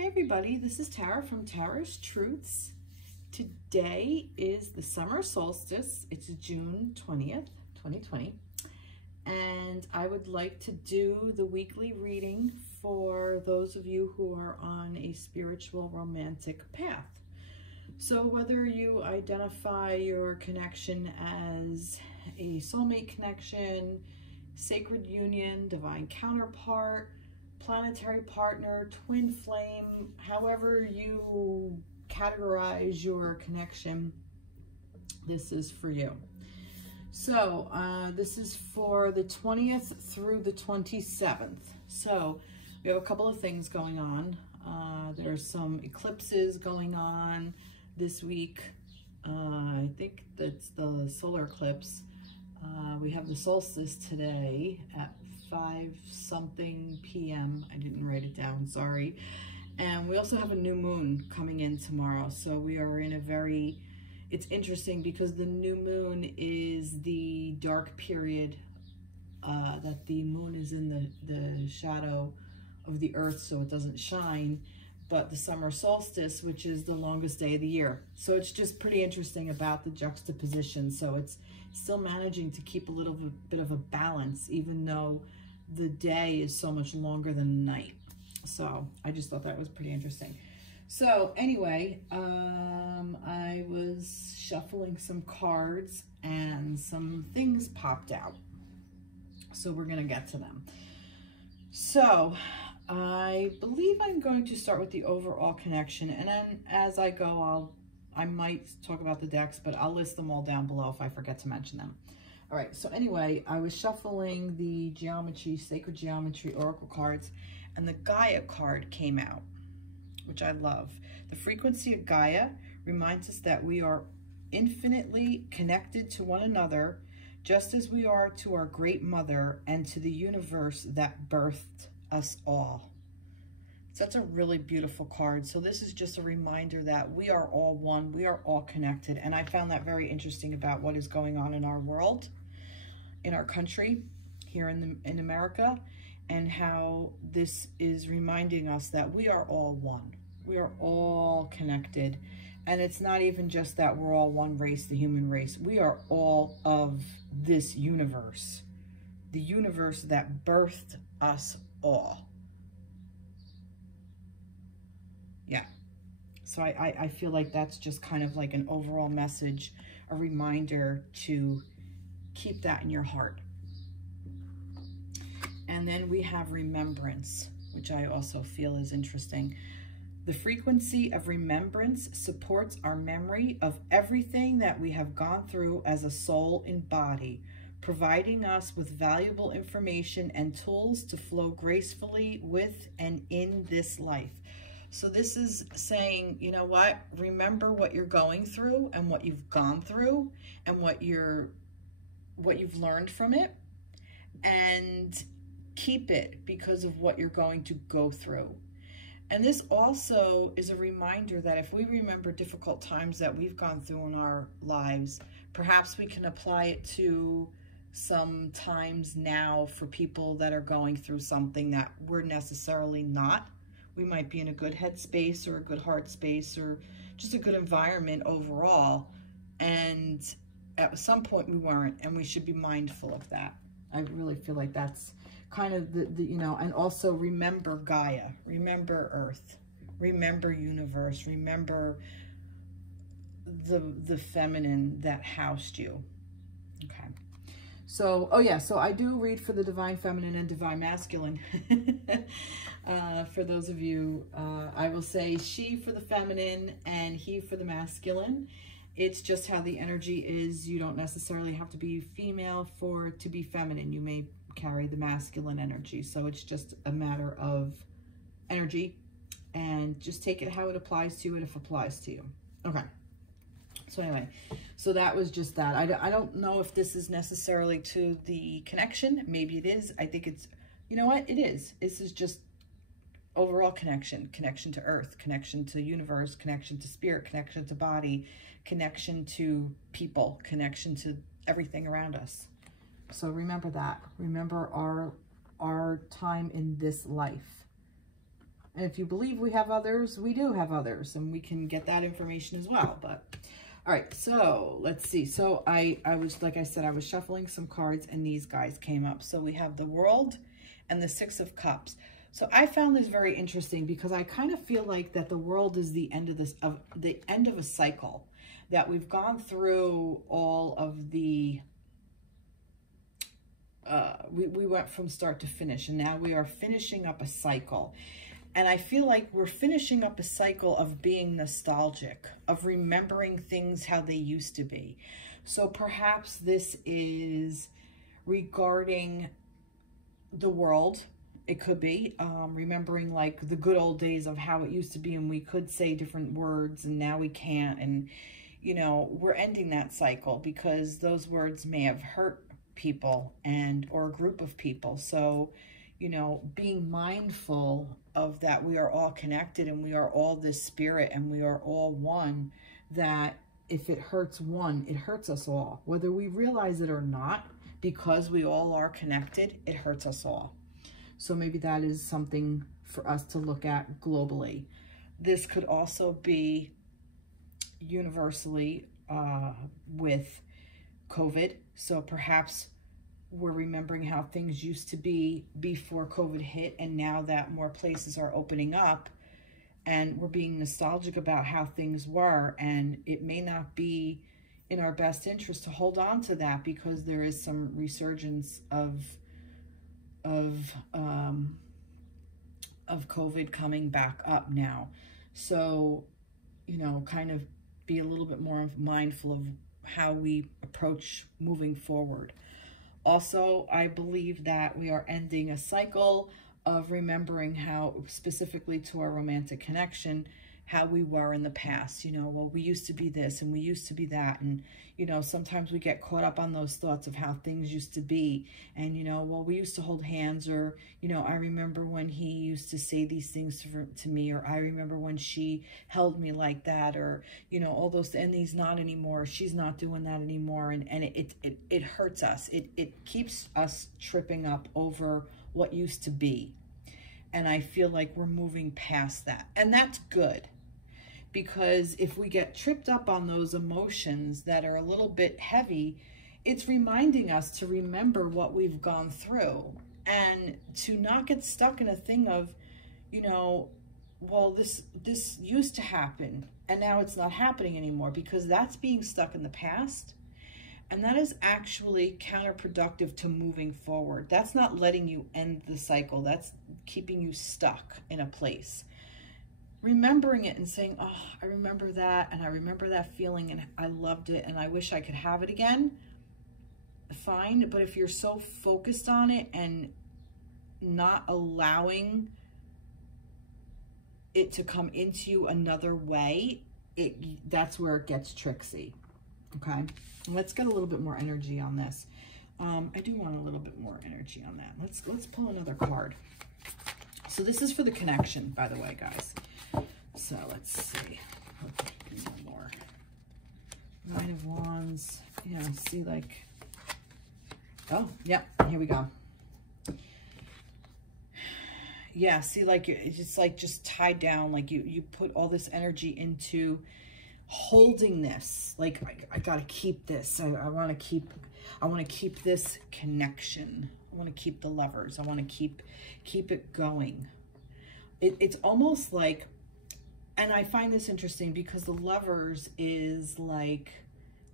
Hey everybody, this is Tara from Tara's Truths. Today is the summer solstice. It's June 20th, 2020. And I would like to do the weekly reading for those of you who are on a spiritual romantic path. So whether you identify your connection as a soulmate connection, sacred union, divine counterpart, planetary partner, twin flame, however you categorize your connection, this is for you. So this is for the 20th through the 27th. So we have a couple of things going on. There's some eclipses going on this week. I think that's the solar eclipse. We have the solstice today at 5-something p.m. I didn't write it down, sorry. And we also have a new moon coming in tomorrow. So we are in a very, it's interesting because the new moon is the dark period that the moon is in the shadow of the earth, so it doesn't shine, but the summer solstice, which is the longest day of the year. So it's just pretty interesting about the juxtaposition. So it's still managing to keep a little bit of a balance, even though the day is so much longer than the night. So I just thought that was pretty interesting. So anyway, I was shuffling some cards and some things popped out. So we're gonna get to them. So I believe I'm going to start with the overall connection, and then as I go, I might talk about the decks, but I'll list them all down below if I forget to mention them. All right, so anyway, I was shuffling the geometry, sacred geometry oracle cards, and the Gaia card came out, which I love. The frequency of Gaia reminds us that we are infinitely connected to one another, just as we are to our great mother and to the universe that birthed us all. So that's a really beautiful card. So this is just a reminder that we are all one, we are all connected. And I found that very interesting about what is going on in our world, in our country, here in America, and how this is reminding us that we are all one. We are all connected. And it's not even just that we're all one race, the human race. We are all of this universe, the universe that birthed us all. Yeah. So I feel like that's just kind of like an overall message, a reminder to keep that in your heart. And then we have remembrance, which I also feel is interesting. The frequency of remembrance supports our memory of everything that we have gone through as a soul and body, providing us with valuable information and tools to flow gracefully with and in this life. So this is saying, you know what? Remember what you're going through and what you've gone through and what you've learned from it, and keep it because of what you're going to go through. And this also is a reminder that if we remember difficult times that we've gone through in our lives, perhaps we can apply it to some times now for people that are going through something that we're necessarily not. We might be in a good head space or a good heart space or just a good environment overall. And at some point we weren't, and we should be mindful of that. I really feel like that's kind of the you know, and also remember Gaia, remember Earth, remember universe, remember the feminine that housed you. Okay. So, oh yeah, so I do read for the divine feminine and divine masculine. For those of you, I will say she for the feminine and he for the masculine. It's just how the energy is. You don't necessarily have to be female to be feminine. You may carry the masculine energy. So it's just a matter of energy, and just take it how it applies to you and if it applies to you. Okay. So anyway, so that was just that. I don't know if this is necessarily to the connection. Maybe it is. I think it's, you know what? It is. This is just overall connection to earth, connection to universe, connection to spirit, connection to body, connection to people, connection to everything around us. So remember that. Remember our time in this life. And if you believe we have others, we do have others, and we can get that information as well. But all right, so let's see. So I was, like I said, I was shuffling some cards and these guys came up. So we have the World and the Six of Cups. So I found this very interesting because I kind of feel like that the World is the end of this, the end of a cycle, that we've gone through all of the, we went from start to finish, and now we are finishing up a cycle. And I feel like we're finishing up a cycle of being nostalgic, of remembering things how they used to be. So perhaps this is regarding the world. It could be remembering like the good old days of how it used to be, and we could say different words and now we can't. And, you know, we're ending that cycle because those words may have hurt people or a group of people. So, you know, being mindful of that we are all connected and we are all this spirit and we are all one, that if it hurts one, it hurts us all. Whether we realize it or not, because we all are connected, it hurts us all. So maybe that is something for us to look at globally. This could also be universally with COVID. So perhaps we're remembering how things used to be before COVID hit, and now that more places are opening up, and we're being nostalgic about how things were, and it may not be in our best interest to hold on to that because there is some resurgence of COVID coming back up now. So, you know, kind of be a little bit more mindful of how we approach moving forward. Also, I believe that we are ending a cycle of remembering how, specifically to our romantic connection, how we were in the past. You know, well, we used to be this and we used to be that. And, you know, sometimes we get caught up on those thoughts of how things used to be. And, you know, well, we used to hold hands, or, you know, I remember when he used to say these things to me, or I remember when she held me like that, or, you know, all those, and he's not anymore. She's not doing that anymore. And it hurts us. It keeps us tripping up over what used to be. And I feel like we're moving past that. And that's good. Because if we get tripped up on those emotions that are a little bit heavy, it's reminding us to remember what we've gone through and to not get stuck in a thing of, you know, well, this used to happen and now it's not happening anymore, because that's being stuck in the past. And that is actually counterproductive to moving forward. That's not letting you end the cycle. That's keeping you stuck in a place. Remembering it and saying, oh, I remember that, and I remember that feeling, and I loved it, and I wish I could have it again, fine. But if you're so focused on it and not allowing it to come into you another way, that's where it gets tricksy. Okay, let's get a little bit more energy on this. I do want a little bit more energy on that. Let's pull another card. So this is for the connection, by the way, guys. So let's see. Okay, one more. Nine of Wands. Yeah, see, like, oh, yep, here we go. Yeah, see, like, it's just like just tied down. Like you put all this energy into holding this. Like, I gotta keep this. I want to keep this connection. I want to keep the lovers. I want to keep it going. It's almost like, and I find this interesting because the lovers is like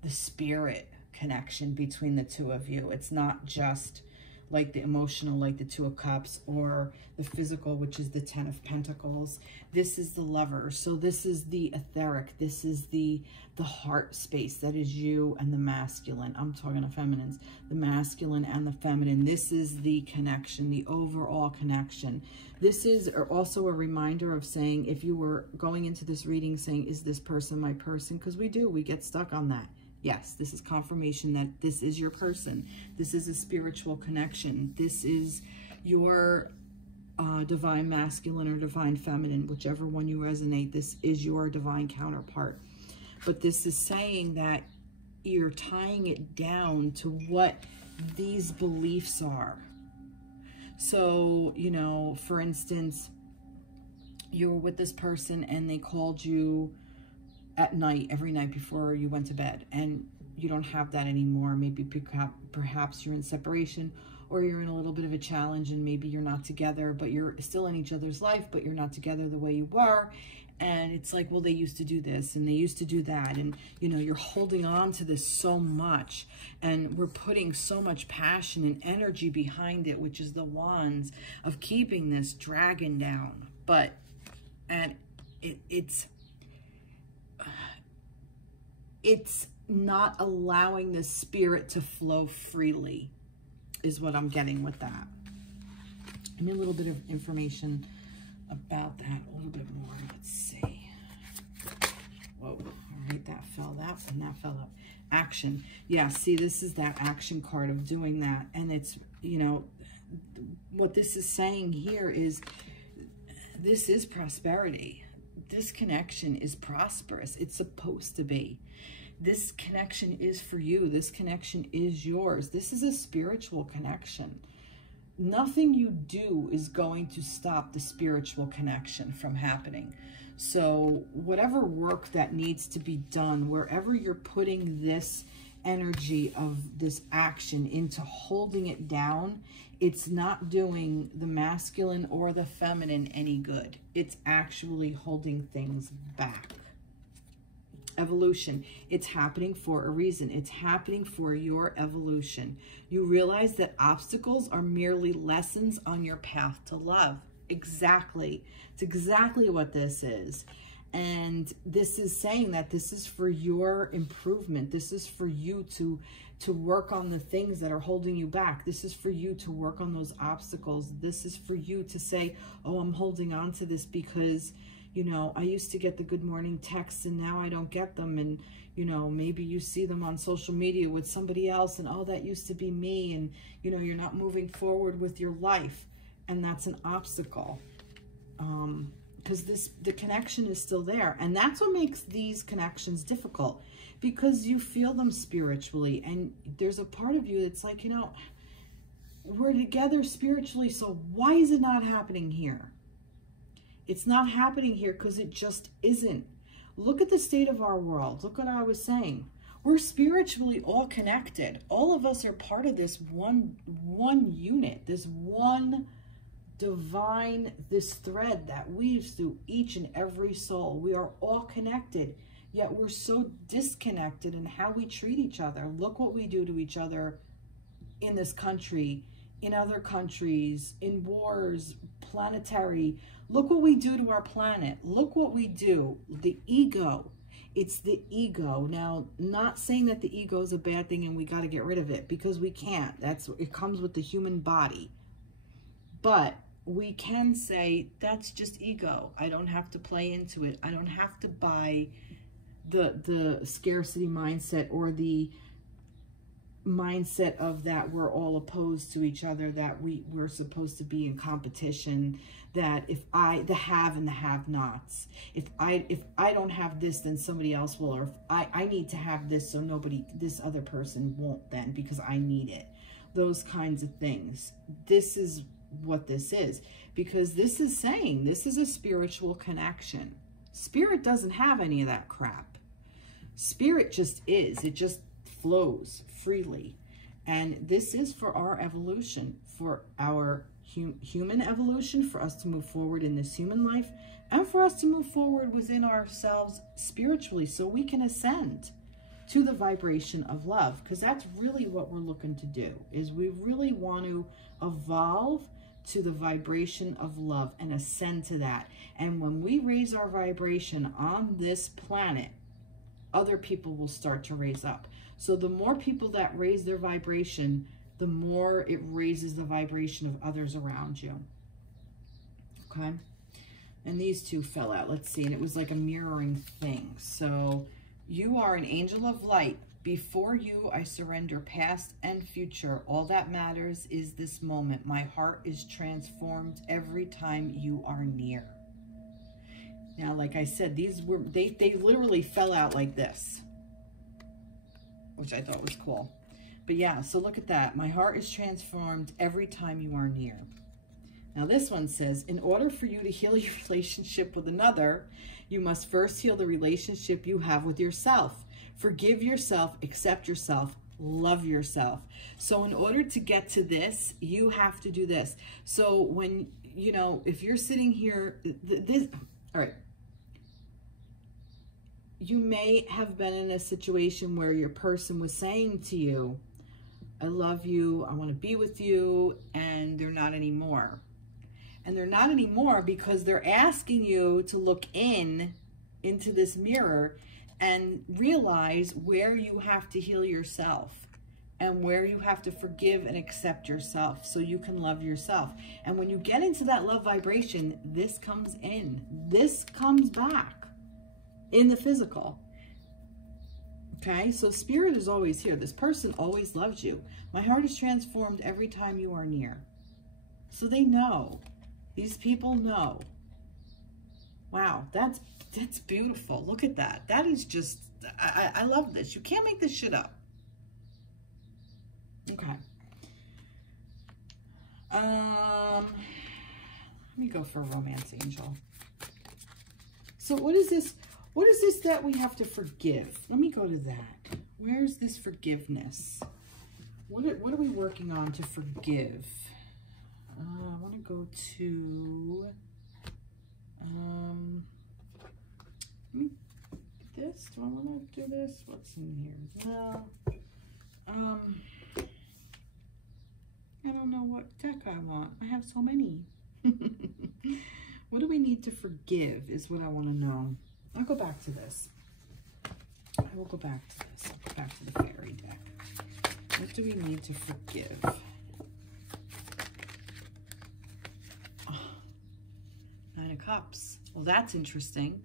the spirit connection between the two of you. It's not just like the emotional, like the Two of Cups, or the physical, which is the Ten of Pentacles. This is the lovers. So this is the etheric. This is the heart space. That is you and the masculine. I'm talking to feminines. The masculine and the feminine. This is the connection, the overall connection. This is also a reminder of saying, if you were going into this reading saying, is this person my person? Because we get stuck on that. Yes, this is confirmation that this is your person. This is a spiritual connection. This is your divine masculine or divine feminine, whichever one you resonate. This is your divine counterpart. But this is saying that you're tying it down to what these beliefs are. So, you know, for instance, you were with this person and they called you at night, every night before you went to bed, and you don't have that anymore. Maybe perhaps you're in separation, or you're in a little bit of a challenge, and maybe you're not together, but you're still in each other's life, but you're not together the way you were. And it's like, well, they used to do this and they used to do that. And, you know, you're holding on to this so much, and we're putting so much passion and energy behind it, which is the wands of keeping this dragon down. But, and it's not allowing the spirit to flow freely, is what I'm getting with that. Give me a little bit of information about that, a little bit more. Let's see. Whoa, all right, that fell up and that fell up. Action. Yeah, see, this is that action card of doing that. And it's, you know, what this is saying here is, this is prosperity. This connection is prosperous. It's supposed to be. This connection is for you. This connection is yours. This is a spiritual connection. Nothing you do is going to stop the spiritual connection from happening. So whatever work that needs to be done, wherever you're putting this energy of this action into holding it down, it's not doing the masculine or the feminine any good. It's actually holding things back. Evolution. It's happening for a reason. It's happening for your evolution. You realize that obstacles are merely lessons on your path to love. Exactly. It's exactly what this is. And this is saying that this is for your improvement. This is for you to work on the things that are holding you back. This is for you to work on those obstacles. This is for you to say, oh, I'm holding on to this because, you know, I used to get the good morning texts and now I don't get them. And, you know, maybe you see them on social media with somebody else and, oh, that used to be me. And, you know, you're not moving forward with your life. And that's an obstacle. Because the connection is still there. And that's what makes these connections difficult, because you feel them spiritually. And there's a part of you that's like, you know, we're together spiritually, so why is it not happening here? It's not happening here because it just isn't. Look at the state of our world. Look what I was saying. We're spiritually all connected. All of us are part of this one unit, this one divine, this thread that weaves through each and every soul. We are all connected, yet we're so disconnected in how we treat each other. Look what we do to each other in this country, in other countries, in wars, planetary. Look what we do to our planet. Look what we do. The ego. It's the ego. Now, not saying that the ego is a bad thing and we got to get rid of it, because we can't. It comes with the human body. But we can say, that's just ego. I don't have to play into it. I don't have to buy the scarcity mindset, or the mindset of that we're all opposed to each other, that we're supposed to be in competition, that the have and the have-nots. If I don't have this, then somebody else will, or if I need to have this so this other person won't then, because I need it. Those kinds of things. This is what this is, because this is saying this is a spiritual connection. Spirit doesn't have any of that crap. Spirit just is. It just flows freely. And this is for our evolution, for our human evolution, for us to move forward in this human life, and for us to move forward within ourselves spiritually, so we can ascend to the vibration of love. Because that's really what we're looking to do, is we really want to evolve to the vibration of love and ascend to that. And when we raise our vibration on this planet, other people will start to raise up. So the more people that raise their vibration, the more it raises the vibration of others around you. Okay? And these two fell out. Let's see. And it was like a mirroring thing. So you are an angel of light. Before you, I surrender past and future. All that matters is this moment. My heart is transformed every time you are near. Now, like I said, these were, they literally fell out like this, which I thought was cool. But yeah, so look at that. My heart is transformed every time you are near. Now this one says, in order for you to heal your relationship with another, you must first heal the relationship you have with yourself. Forgive yourself, accept yourself, love yourself. So in order to get to this, you have to do this. So when, you know, if you're sitting here, all right, you may have been in a situation where your person was saying to you, I love you, I want to be with you, and they're not anymore. And they're not anymore because they're asking you to look into this mirror and realize where you have to heal yourself and where you have to forgive and accept yourself so you can love yourself. And when you get into that love vibration, this comes in. This comes back in the physical. Okay, so spirit is always here. This person always loves you. My heart is transformed every time you are near. So they know. These people know. Wow, that's beautiful. Look at that. That is just, I love this. You can't make this shit up. Okay. Let me go for a romance angel. So what is this? What is this that we have to forgive? Let me go to that. Where's this forgiveness? What are we working on to forgive? I want to go to let me get this. Do I want to do this? What's in here? No. I don't know what deck I want. I have so many. What do we need to forgive is what I want to know. I'll go back to this. I will go back to this. I'll go back to the fairy deck. What do we need to forgive? Oh, Nine of Cups. Well, that's interesting.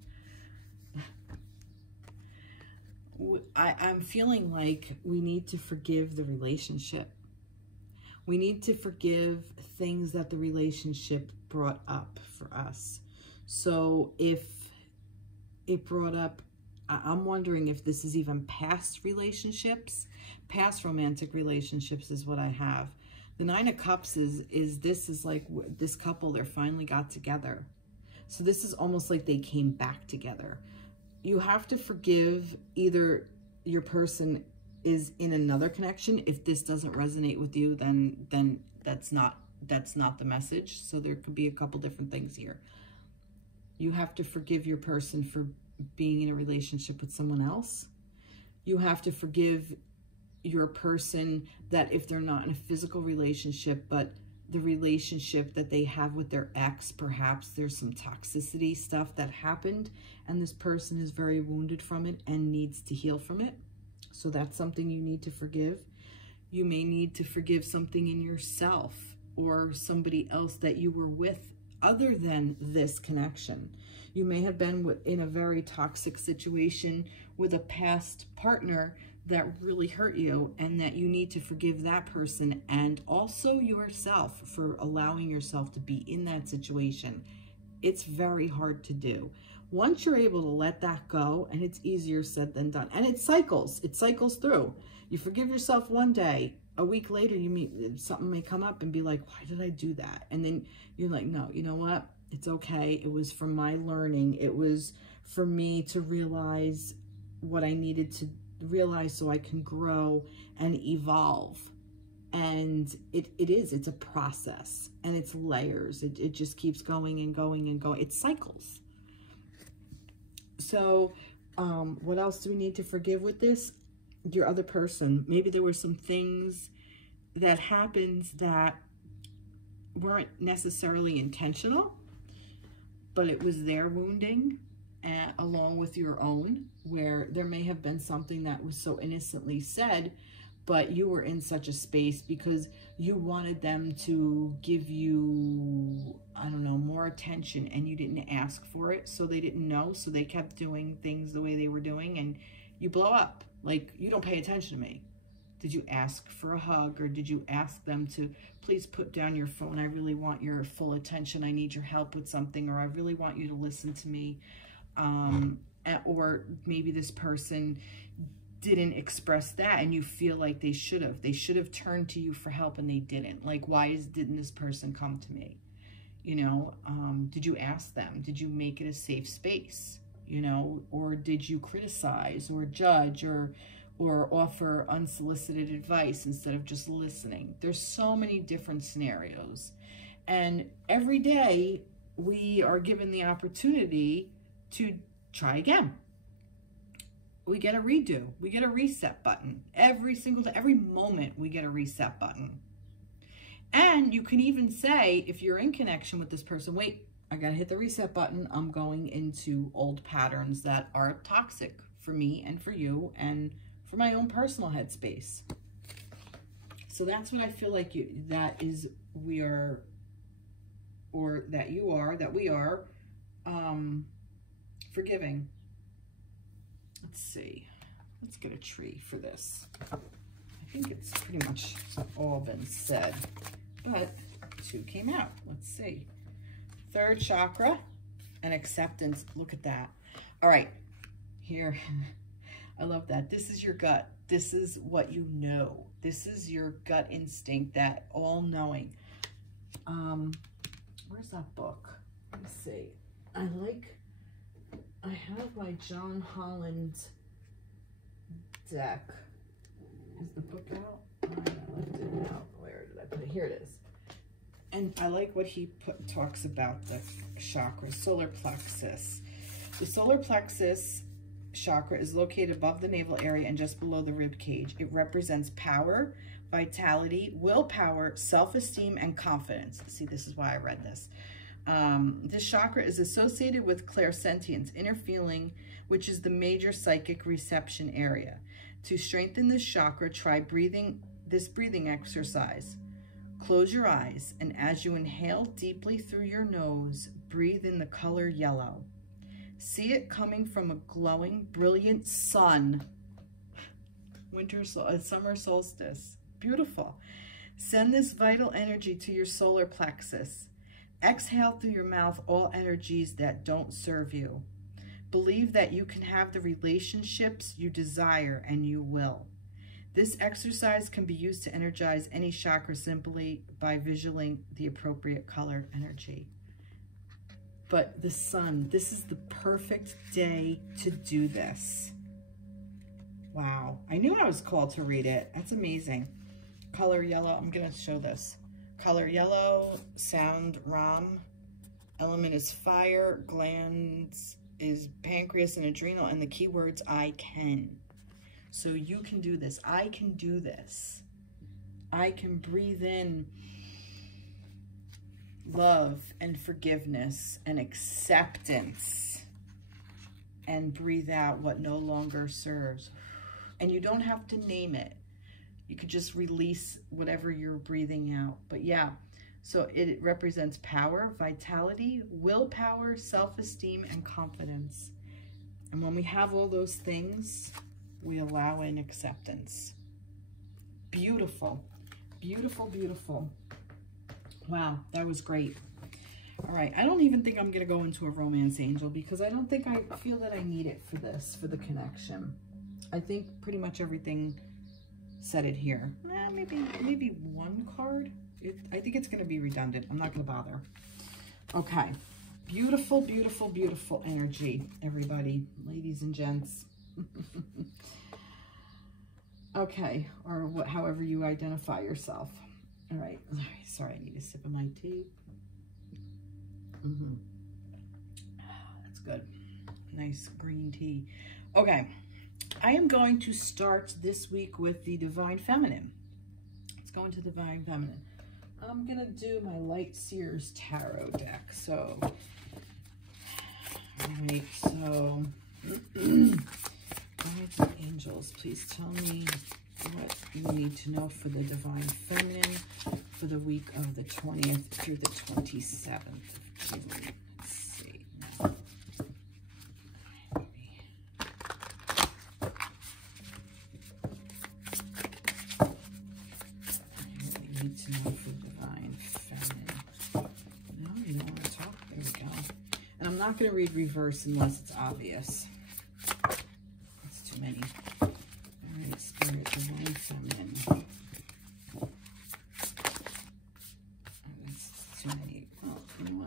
I'm feeling like we need to forgive the relationship. We need to forgive things that the relationship brought up for us. So if it brought up, I'm wondering if this is even past relationships, past romantic relationships is what I have. The Nine of Cups is like this couple, they're finally got together. So this is almost like they came back together. You have to forgive either your person is in another connection. If this doesn't resonate with you, then that's not the message. So there could be a couple different things here. You have to forgive your person for being in a relationship with someone else. You have to forgive your person that if they're not in a physical relationship, but the relationship that they have with their ex, perhaps there's some toxicity stuff that happened and this person is very wounded from it and needs to heal from it. So that's something you need to forgive. You may need to forgive something in yourself or somebody else that you were with other than this connection. You may have been in a very toxic situation with a past partner that really hurt you and that you need to forgive that person and also yourself for allowing yourself to be in that situation. It's very hard to do. Once you're able to let that go, and it's easier said than done, and it cycles through. You forgive yourself one day, a week later something may come up and be like, why did I do that? And then you're like, no, you know what? It's okay. It was for my learning. It was for me to realize what I needed to realize so I can grow and evolve. And it's a process and it's layers. It just keeps going and going and going. It cycles. So what else do we need to forgive with this? Your other person. Maybe there were some things that happened that weren't necessarily intentional, but it was their wounding along with your own, where there may have been something that was so innocently said, but you were in such a space because you wanted them to give you, I don't know, more attention, and you didn't ask for it, so they didn't know, so they kept doing things the way they were doing, and you blow up. Like, you don't pay attention to me. Did you ask for a hug, or did you ask them to please put down your phone? I really want your full attention. I need your help with something, or I really want you to listen to me. Or maybe this person didn't express that and you feel like they should have. They should have turned to you for help and they didn't. Like, why didn't this person come to me? You know, did you ask them? Did you make it a safe space? You know, or did you criticize or judge or offer unsolicited advice instead of just listening? There's so many different scenarios. And every day we are given the opportunity to try again. We get a redo. We get a reset button. Every single day, every moment we get a reset button. And you can even say, if you're in connection with this person, wait, I gotta hit the reset button. I'm going into old patterns that are toxic for me and for you and for my own personal headspace. So that's what I feel like we are forgiving. Let's see. Let's get a tree for this. I think it's pretty much all been said, but 2 came out. Let's see. 3rd chakra and acceptance. Look at that. All right, here. I love that. This is your gut. This is what you know. This is your gut instinct, that all-knowing. Where's that book? Let me see. I have my John Holland deck. Is the book out? Oh, I left it out. Where did I put it? Here it is. And I like what he talks about the chakras. Solar plexus. The solar plexus chakra is located above the navel area and just below the rib cage. It represents power, vitality, willpower, self-esteem, and confidence. See, this is why I read this. This chakra is associated with clairsentience, inner feeling, which is the major psychic reception area. To strengthen this chakra, try this breathing exercise. Close your eyes, and as you inhale deeply through your nose, breathe in the color yellow. See it coming from a glowing, brilliant sun. Summer solstice. Beautiful. Send this vital energy to your solar plexus. Exhale through your mouth all energies that don't serve you. Believe that you can have the relationships you desire, and you will. This exercise can be used to energize any chakra simply by visualizing the appropriate color energy. But the sun, this is the perfect day to do this. Wow, I knew I was called to read it. That's amazing. Color yellow, I'm gonna show this. Color yellow, sound Ram, element is fire, glands is pancreas and adrenal, and the keywords I can. So you can do this. I can do this. I can breathe in love and forgiveness and acceptance and breathe out what no longer serves. And you don't have to name it. You could just release whatever you're breathing out. But yeah, so it represents power, vitality, willpower, self-esteem, and confidence. And when we have all those things, we allow in acceptance. Beautiful, beautiful, beautiful. Wow, that was great. All right, I don't even think I'm gonna go into a romance angel because I don't think I feel that I need it for this, for the connection. I think pretty much everything said it here. Maybe one card. I think it's gonna be redundant. I'm not gonna bother. Okay, beautiful, beautiful, beautiful energy, everybody, ladies and gents. Okay, or however you identify yourself. All right, sorry, I need a sip of my tea. That's good. Nice green tea. Okay, I am going to start this week with the Divine Feminine. Let's go into Divine Feminine. I'm gonna do my Light Seers Tarot deck. So, all right, so guides and angels, please tell me what you need to know for the Divine Feminine for the week of the 20th through the 27th of June. Let's see. What you need to know for Divine Feminine. No, you don't want to talk. There we go. And I'm not going to read reverse unless it's obvious. That's too many. All right, Spirit, Divine Feminine. Oh, that's too many. Oh, you know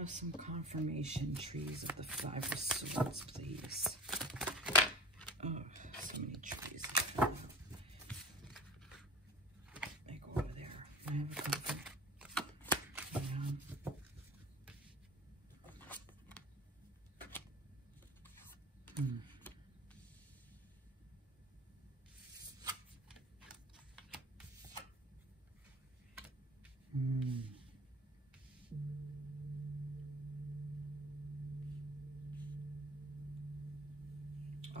have some confirmation trees of the Five of Swords, please. Oh, so many trees. I go over there. I have a confirmation.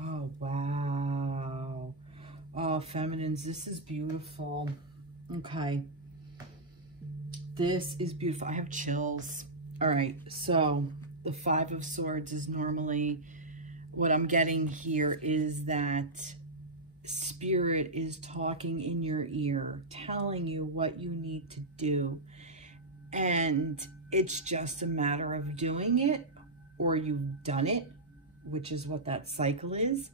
Oh, wow. Oh, feminines, this is beautiful. Okay. This is beautiful. I have chills. All right. So the Five of Swords is normally what I'm getting here is that Spirit is talking in your ear, telling you what you need to do. And it's just a matter of doing it, or you've done it, which is what that cycle is,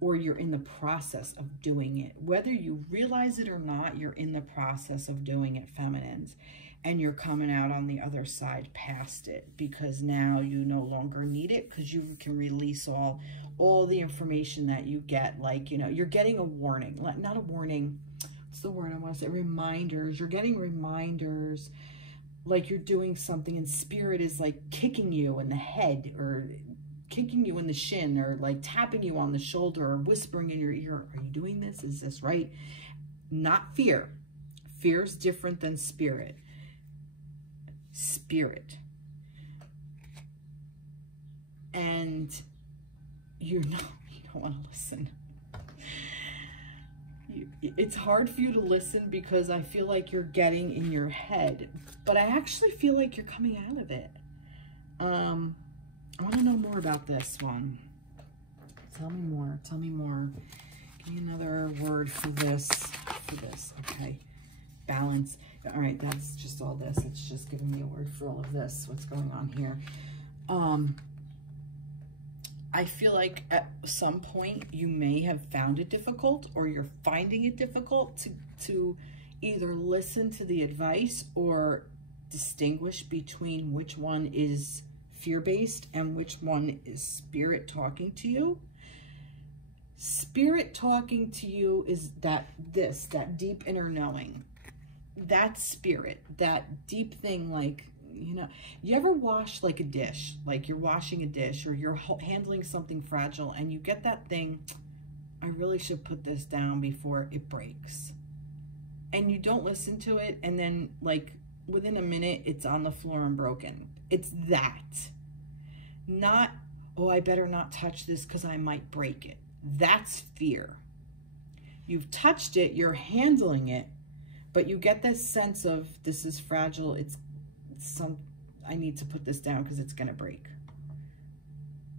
or you're in the process of doing it. Whether you realize it or not, you're in the process of doing it, feminines. And you're coming out on the other side past it, because now you no longer need it, because you can release all the information that you get. Like, you know, you're getting a warning, not a warning. What's the word I want to say? Reminders. You're getting reminders like you're doing something, and Spirit is like kicking you in the head, or kicking you in the shin, or like tapping you on the shoulder, or whispering in your ear, are you doing this? Is this right? Not fear. Fear is different than spirit. Spirit. And you don't want to listen. It's hard for you to listen because I feel like you're getting in your head, but I actually feel like you're coming out of it. I want to know more about this one. Tell me more. Tell me more. Give me another word for this. Okay. Balance. All right, that's just all this. It's just giving me a word for all of this. What's going on here? I feel like at some point you may have found it difficult, or you're finding it difficult to either listen to the advice or distinguish between which one is fear-based and which one is Spirit talking to you. Spirit talking to you is that deep inner knowing. That Spirit, that deep thing, like, you know, you ever wash like a dish, like you're washing a dish, or you're handling something fragile, and you get that thing, I really should put this down before it breaks. And you don't listen to it, and then like within a minute, it's on the floor and broken. It's that. Not, oh, I better not touch this because I might break it. That's fear. You've touched it, you're handling it, but you get this sense of, this is fragile, I need to put this down because it's going to break.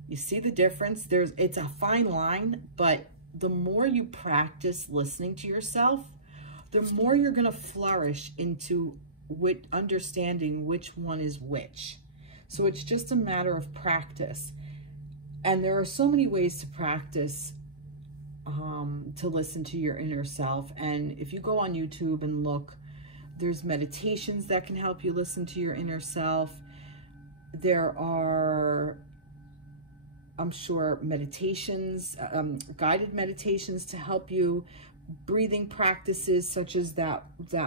You see the difference? It's a fine line, but the more you practice listening to yourself, the more you're going to flourish into understanding which one is which. So it's just a matter of practice. And there are so many ways to practice to listen to your inner self. And if you go on YouTube and look, there's meditations that can help you listen to your inner self. There are, I'm sure, meditations, guided meditations to help you, breathing practices such as that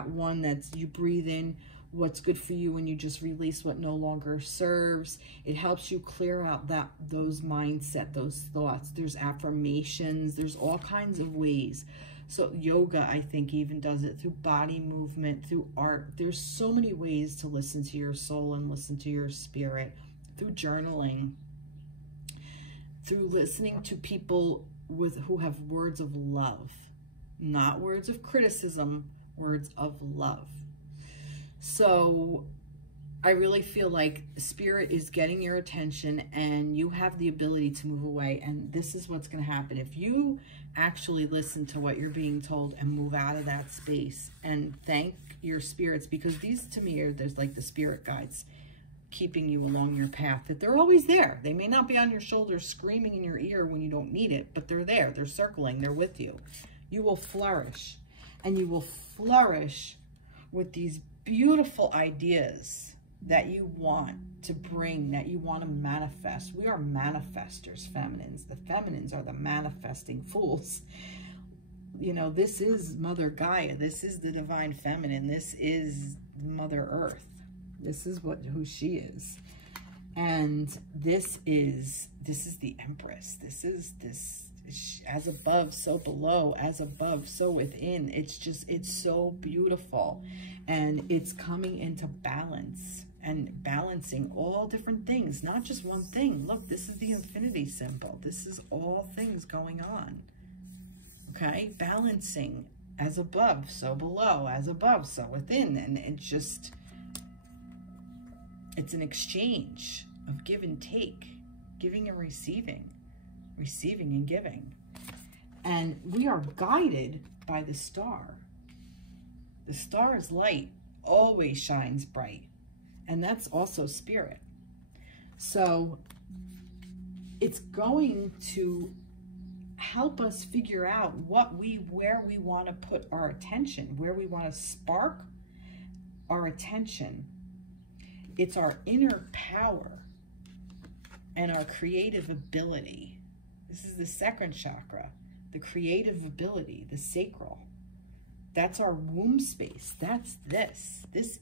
one that's you breathe in what's good for you and you just release what no longer serves. It helps you clear out those mindset, those thoughts. There's affirmations. There's all kinds of ways. So yoga, I think, even does it through body movement, through art. There's so many ways to listen to your soul and listen to your spirit, through journaling, through listening to people who have words of love, not words of criticism, words of love. So I really feel like Spirit is getting your attention and you have the ability to move away. And this is what's going to happen. If you actually listen to what you're being told and move out of that space and thank your spirits, because these to me there's like the spirit guides keeping you along your path, that they're always there. They may not be on your shoulder screaming in your ear when you don't need it, but they're there. They're circling. They're with you. You will flourish, and you will flourish with these beautiful ideas that you want to bring, that you want to manifest. We are manifestors, feminines. The feminines are the manifesting fools. You know, this is Mother Gaia. This is the divine feminine. This is Mother Earth. This is who she is. And this is the Empress. This is as above, so below, as above, so within. It's so beautiful. And it's coming into balance and balancing all different things, not just one thing. Look, this is the infinity symbol. This is all things going on. Okay, balancing as above, so below, as above, so within. And it's an exchange of give and take, giving and receiving and giving. And we are guided by the star. The star's light always shines bright. And that's also spirit. So it's going to help us figure out where we want to put our attention, where we want to spark our attention. It's our inner power and our creative ability. This is the second chakra, the creative ability, the sacral. That's our womb space. That's this. This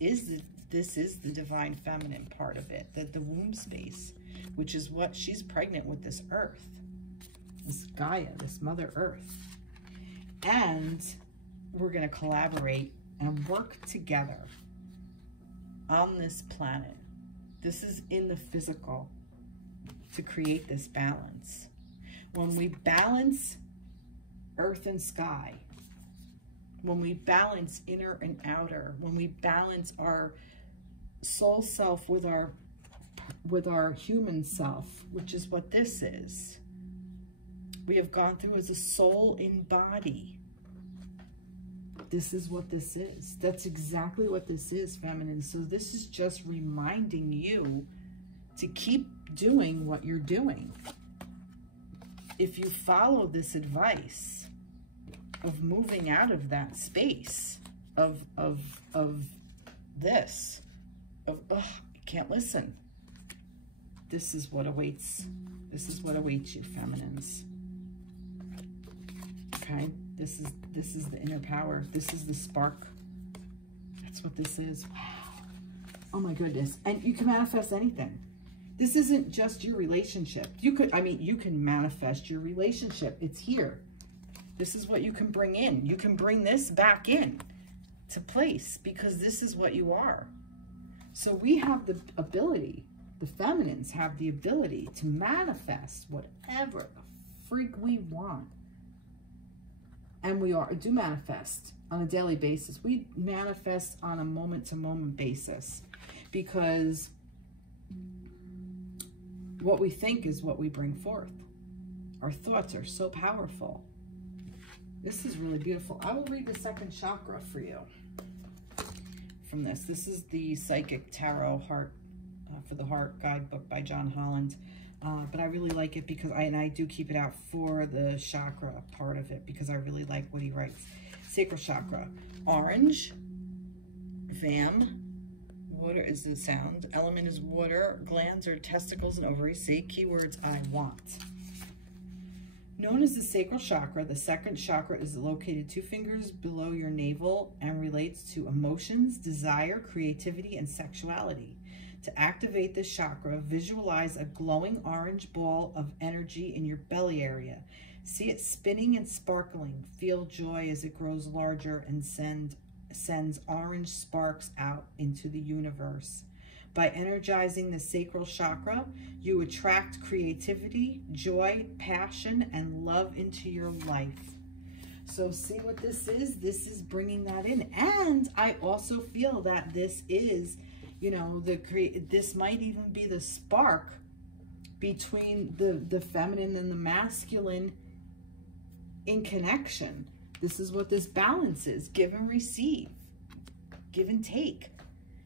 is the divine feminine part of it, the womb space, which is what she's pregnant with, this earth, this Gaia, this Mother Earth. And we're going to collaborate and work together on this planet. This is in the physical to create this balance. When we balance earth and sky, when we balance inner and outer, when we balance our soul self with our human self, which is what this is. We have gone through as a soul in body. This is what this is. That's exactly what this is, feminine. So this is just reminding you to keep doing what you're doing. If you follow this advice of moving out of that space of this, I can't listen. This is what awaits. This is what awaits you, feminines. Okay? This is the inner power. This is the spark. That's what this is. Wow. Oh my goodness. And you can manifest anything. This isn't just your relationship. You can manifest your relationship. It's here. This is what you can bring in. You can bring this back in to place because this is what you are. So we have the ability, the feminines have the ability to manifest whatever the freak we want. And we do manifest on a daily basis. We manifest on a moment-to-moment basis because what we think is what we bring forth. Our thoughts are so powerful. This is really beautiful. I will read the second chakra for you from this. This is the Psychic Tarot Heart for the Heart guidebook by John Holland. But I really like it because I do keep it out for the chakra part of it because I really like what he writes. Sacral chakra. Orange. Vam. Water is the sound. Element is water. Glands are testicles and ovaries. Say keywords I want. Known as the sacral chakra, the second chakra is located 2 fingers below your navel and relates to emotions, desire, creativity, and sexuality. To activate this chakra, visualize a glowing orange ball of energy in your belly area. See it spinning and sparkling. Feel joy as it grows larger and sends orange sparks out into the universe. By energizing the sacral chakra, you attract creativity, joy, passion, and love into your life. So see what this is? This is bringing that in. And I also feel that this is, you know, this might even be the spark between the feminine and the masculine in connection. This is what this balance is. Give and receive. Give and take.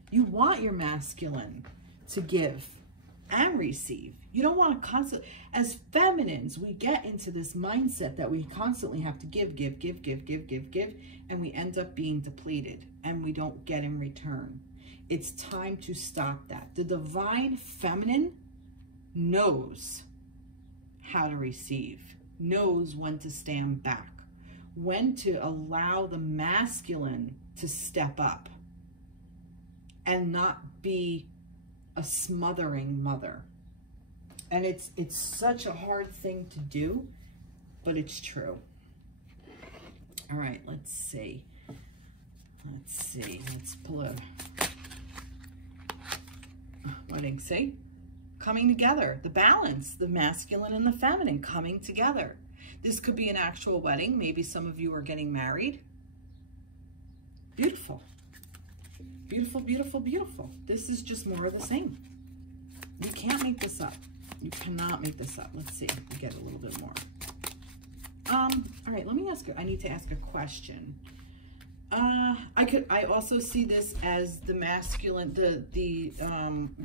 You want your masculine to give and receive. You don't want to constantly, as feminines, we get into this mindset that we constantly have to give, and we end up being depleted and we don't get in return. It's time to stop that. The divine feminine knows how to receive, knows when to stand back, when to allow the masculine to step up and not be a smothering mother. And it's such a hard thing to do, but it's true. All right, let's see. Let's pull a wedding. See? Coming together, the balance, the masculine and the feminine coming together. This could be an actual wedding. Maybe some of you are getting married. Beautiful. Beautiful, beautiful, beautiful. This is just more of the same. You can't make this up. You cannot make this up. Let's see if we get a little bit more. All right, let me ask you, I need to ask a question. I also see this as the masculine, the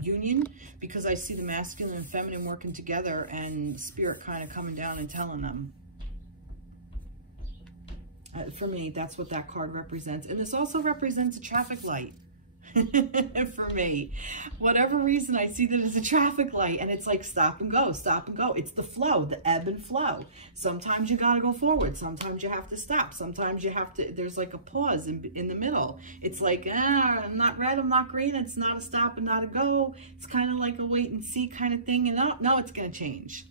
union, because I see the masculine and feminine working together and spirit kind of coming down and telling them. For me, that's what that card represents. And this also represents a traffic light. For me, whatever reason, I see that as a traffic light, and it's like stop and go, stop and go. It's the flow, the ebb and flow. Sometimes you got to go forward. Sometimes you have to stop. Sometimes you have to, there's like a pause in the middle. It's like, I'm not red, I'm not green. It's not a stop and not a go. It's kind of like a wait and see kind of thing. And no, it's going to change.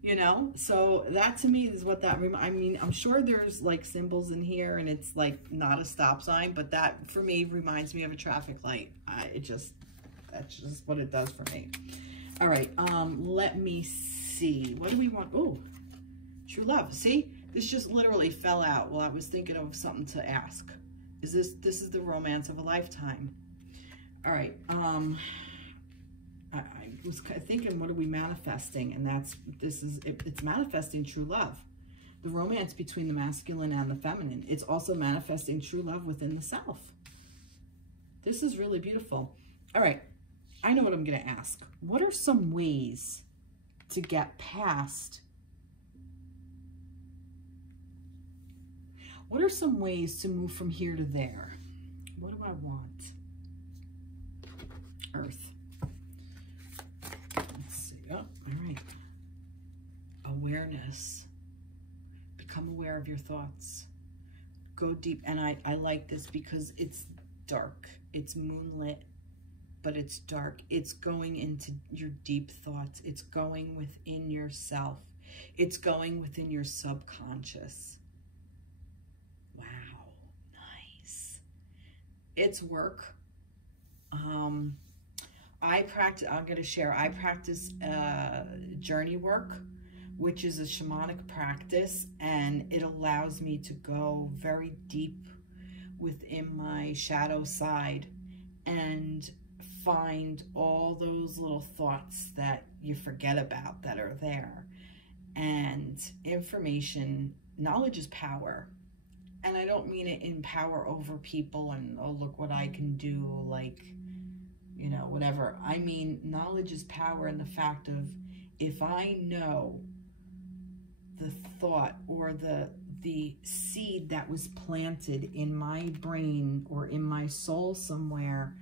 You know, so that to me is what that, I mean, I'm sure there's like symbols in here and it's like not a stop sign, but that for me reminds me of a traffic light. That's just what it does for me. All right, let me see. What do we want? Oh, true love. See, this just literally fell out while I was thinking of something to ask. This is the romance of a lifetime. All right, I was thinking, what are we manifesting? And it's manifesting true love. The romance between the masculine and the feminine. It's also manifesting true love within the self. This is really beautiful. All right, I know what I'm going to ask. What are some ways to get past? What are some ways to move from here to there? What do I want? Earth. Oh, all right. Awareness. Become aware of your thoughts. Go deep. And I like this because it's dark. It's moonlit, but it's dark. It's going into your deep thoughts. It's going within yourself. It's going within your subconscious. Wow. Nice. It's work. I'm going to share, I practice journey work, which is a shamanic practice, and it allows me to go very deep within my shadow side and find all those little thoughts that you forget about that are there. And information, knowledge is power. And I don't mean it in power over people and, oh, look what I can do, like, you know, whatever. I mean, knowledge is power in the fact of, if I know the thought or the seed that was planted in my brain or in my soul somewhere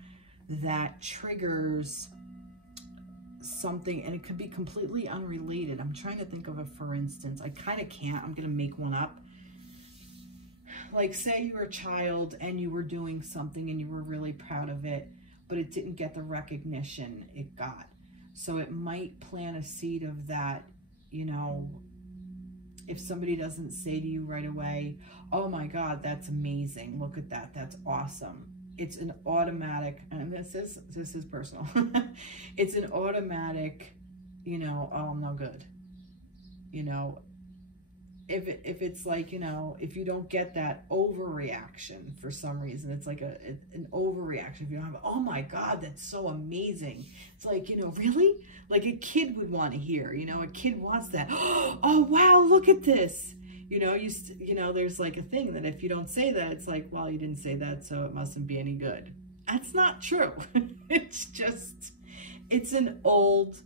that triggers something, and it could be completely unrelated. I'm trying to think of a for instance. I kind of can't. I'm going to make one up. Like, say you were a child and you were doing something and you were really proud of it, but it didn't get the recognition it got. So it might plant a seed of that, you know, if somebody doesn't say to you right away, oh my God, that's amazing. Look at that. That's awesome. It's an automatic, and this is personal. It's an automatic, you know, oh, I'm no good. You know, if it's like, you know, if you don't get that overreaction for some reason, it's like an overreaction. If you don't have, oh my God, that's so amazing. It's like, you know, really? Like a kid would want to hear, you know, a kid wants that. Oh, wow, look at this. You know, you know, there's like a thing that if you don't say that, it's like, well, you didn't say that, so it mustn't be any good. That's not true. It's just, it's an old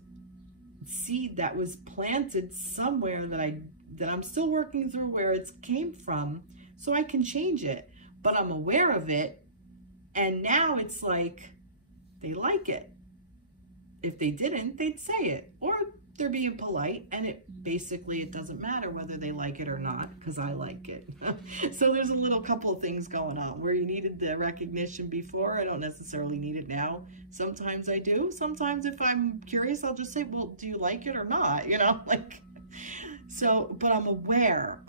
seed that was planted somewhere that I'm still working through where it came from, so I can change it. But I'm aware of it, And now it's like they like it. If they didn't, they'd say it. Or they're being polite, and it doesn't matter whether they like it or not, because I like it. So there's a little couple of things going on where you needed the recognition before. I don't necessarily need it now. Sometimes I do. Sometimes if I'm curious, I'll just say, well, do you like it or not? You know, like, so, but I'm aware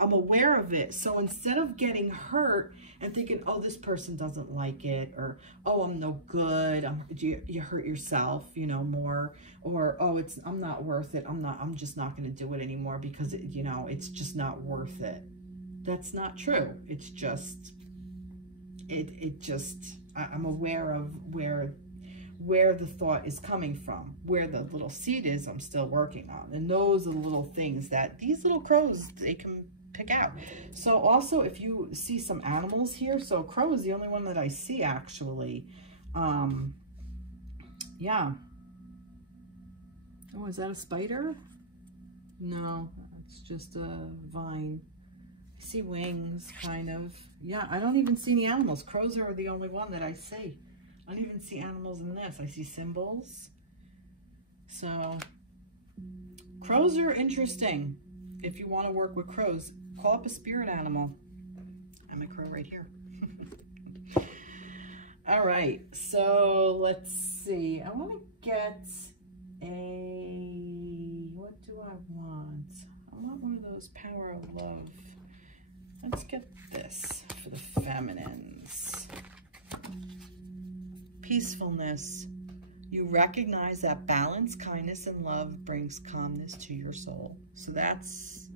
of it. So instead of getting hurt and thinking, oh, this person doesn't like it, or, oh, I'm no good, you hurt yourself, you know, more, or, oh, I'm not worth it, I'm just not going to do it anymore because, you know, it's just not worth it. That's not true. It's just, I'm aware of where the thought is coming from, where the little seed is, I'm still working on. And those are the little things that these little crows, they can pick out. So also, if you see some animals here, so crow is the only one that I see actually. Yeah. Oh, is that a spider? No, it's just a vine. I see wings, kind of. Yeah, I don't even see any animals. Crows are the only one that I see. I don't even see animals in this. I see symbols. So, crows are interesting. If you want to work with crows, call up a spirit animal. I'm a crow right here. All right, so let's see. I want to get what do I want? I want one of those power of love. Let's get this for the feminines. Peacefulness. You recognize that balance, kindness, and love brings calmness to your soul. So this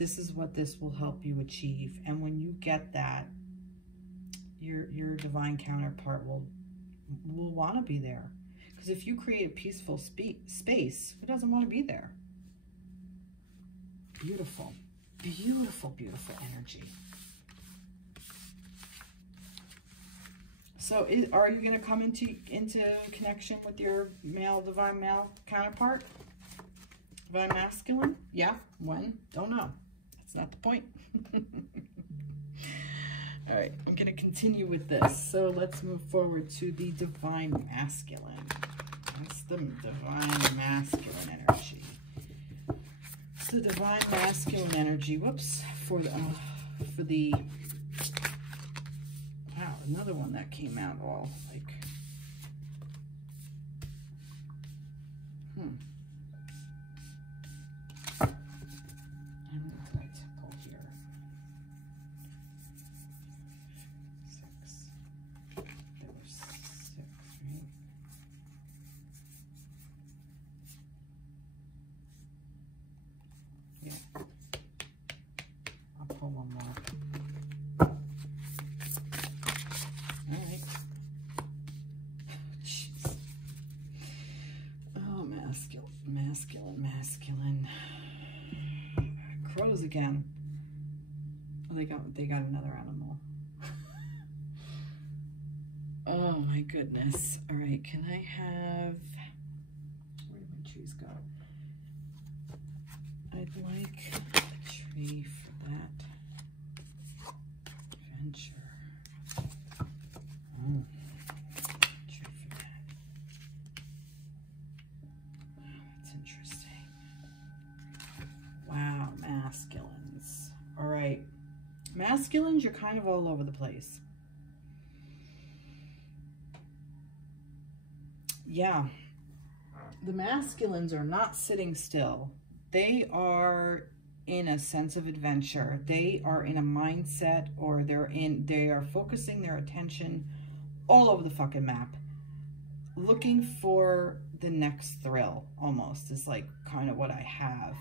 is what this will help you achieve. And when you get that, your divine counterpart will want to be there. Because if you create a peaceful space, who doesn't want to be there? Beautiful, beautiful, beautiful energy. So are you going to come into connection with your divine male counterpart? Divine masculine? Yeah. When? Don't know. That's not the point. All right. I'm going to continue with this. So let's move forward to the divine masculine. That's the divine masculine energy. It's the divine masculine energy. Whoops. For the wow, another one that came out all like, I don't know what to pull here. 6. There were 6, right? Yeah. I'll pull one more. Alright. Jeez. Oh, masculine. Crows again. Oh, they got another animal. Oh my goodness. Alright, can I have, where did my trees go? I'd like a tree for that adventure. Oh, tree for that. Oh, that's interesting. Wow, masculines. All right. Masculines, you're kind of all over the place. Yeah. The masculines are not sitting still. They are in a sense of adventure. They are in a mindset, or they are focusing their attention all over the fucking map, looking for the next thrill. Almost is like kind of what I have.